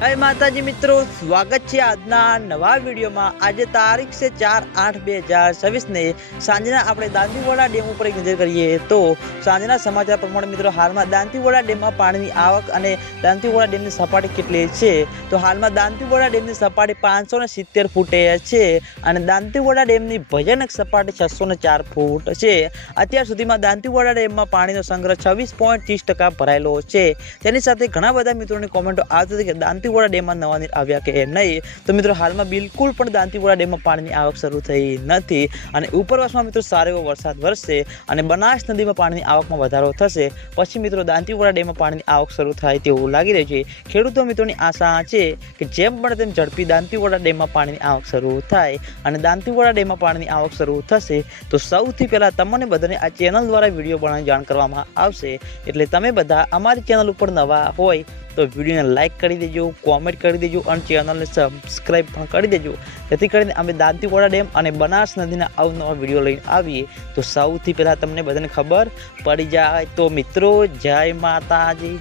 જય માતાજી મિત્રો, સ્વાગત છે આજના નવા વિડીયોમાં। આજે તારીખ છે 4/8/2026 ને સાંજના આપણે દાંતીવાડા ડેમ ઉપર એક નજર કરીએ તો સાંજના સમાચાર પ્રમાણે મિત્રો હાલમાં દાંતીવાડા ડેમમાં પાણીની આવક અને દાંતીવાડા ડેમની સપાટી કેટલી છે તો હાલમાં દાંતીવાડા ડેમની સપાટી 570 ફૂટે છે અને દાંતીવાડા ડેમની ભયાનક સપાટી 604 ફૂટ છે। અત્યાર સુધીમાં દાંતીવાડા ડેમમાં પાણીનો સંગ્રહ 26.30% ભરાયેલો છે। તેની સાથે ઘણા બધા મિત્રોની કોમેન્ટો આવતી હતી કે દાંતીવાડા ડેમમાં નવા નીર આવ્યા કે નહીં। તો મિત્રો હાલમાં બિલકુલ પણ દાંતીવાડા ડેમમાં પાણીની આવક શરૂ થઈ નથી અને ઉપરવાસમાં મિત્રો સારો એવો વરસાદ વરસશે અને બનાસ નદીમાં પાણીની આવકમાં વધારો થશે પછી મિત્રો દાંતીવાડા ડેમમાં પાણીની આવક શરૂ થાય તેવું લાગી રહ્યું છે। ખેડૂતો મિત્રોની આશા છે કે જેમ બને તેમ ઝડપી દાંતીવાડા ડેમમાં પાણીની આવક શરૂ થાય અને દાંતીવાડા ડેમમાં પાણીની આવક શરૂ થશે તો સૌથી પહેલાં તમને બધાને આ ચેનલ દ્વારા વિડીયો બનાવી જાણ કરવામાં આવશે। એટલે તમે બધા અમારી ચેનલ ઉપર નવા હોય તો વિડીયોને લાઇક કરી દેજો, કોમેન્ટ કરી દેજો અને ચેનલને સબસ્ક્રાઈબ પણ કરી દેજો, જેથી કરીને અમે દાંતીવાડા ડેમ અને બનાસ નદીના અવનવા વિડીયો લઈને આવીએ તો સૌથી પહેલાં તમને બધાને ખબર પડી જાય। તો મિત્રો જય માતાજી।